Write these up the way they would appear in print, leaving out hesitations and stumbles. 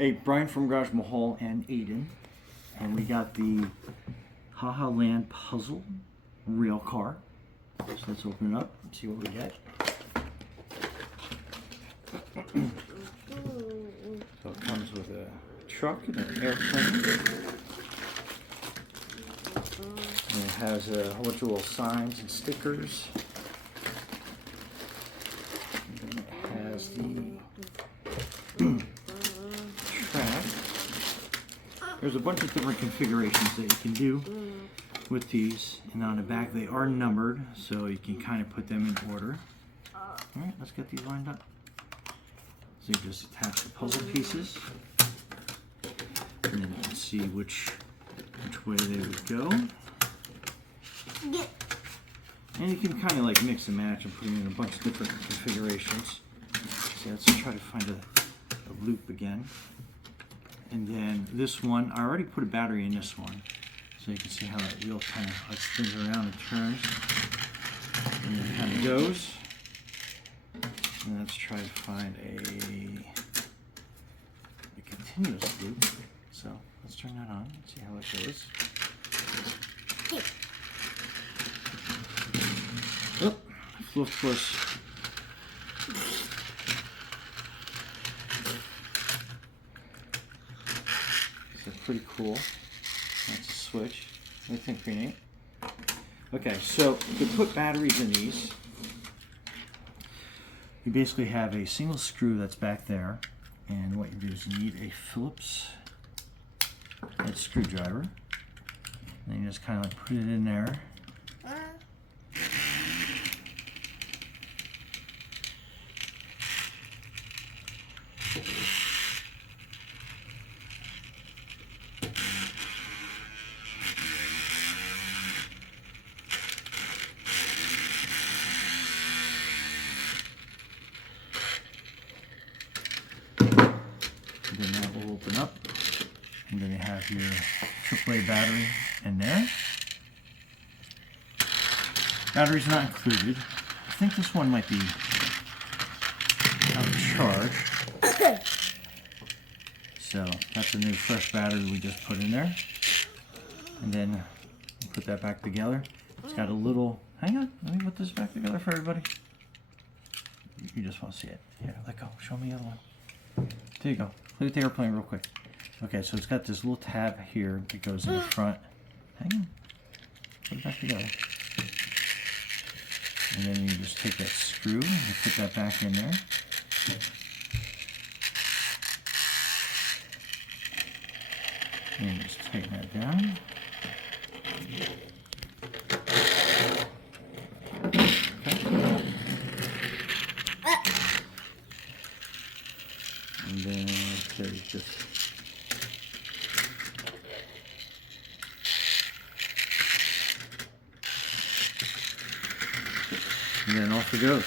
Hey, Brian from Garage Mahal and Aiden, and we got the Haha Land Puzzle Real Car. So let's open it up and see what we get. So it comes with a truck and an airplane. And it has a whole bunch of little signs and stickers. And then it has the track. There's a bunch of different configurations that you can do with these, and on the back they are numbered, so you can kind of put them in order. Alright, let's get these lined up. So you just attach the puzzle pieces, and then you can see which way they would go. And you can kind of like mix and match and put them in a bunch of different configurations. So let's try to find a loop again. And then this one, I already put a battery in this one, so you can see how that wheel kind of like spins around and turns, and then it kind of goes. And let's try to find a continuous loop. So let's turn that on and see how it goes. Oh, I flew off course. So pretty cool. That's a switch. What do you think, pretty neat? Okay, so to put batteries in these, you basically have a single screw that's back there, and what you do is you need a Phillips head screwdriver, and then you just kind of like put it in there. Then that will open up, and then you have your AAA battery in there. Battery's not included. I think this one might be out of charge. So that's a new fresh battery we just put in there. And then put that back together. It's got a little, hang on, let me put this back together for everybody. You just want to see it. Here, let go, show me the other one. There you go. Look at the airplane real quick. Okay, so it's got this little tab here that goes in the front. Hang on. Put it back together. And then you just take that screw and you put that back in there. And you just tighten that down. And then there's just and then off it goes.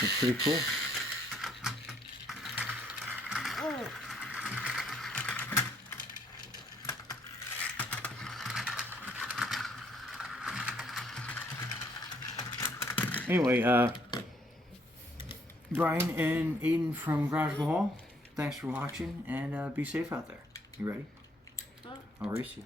It's pretty cool. Anyway, Brian and Aiden from Garage Mahal, thanks for watching, and be safe out there. You ready? I'll race you.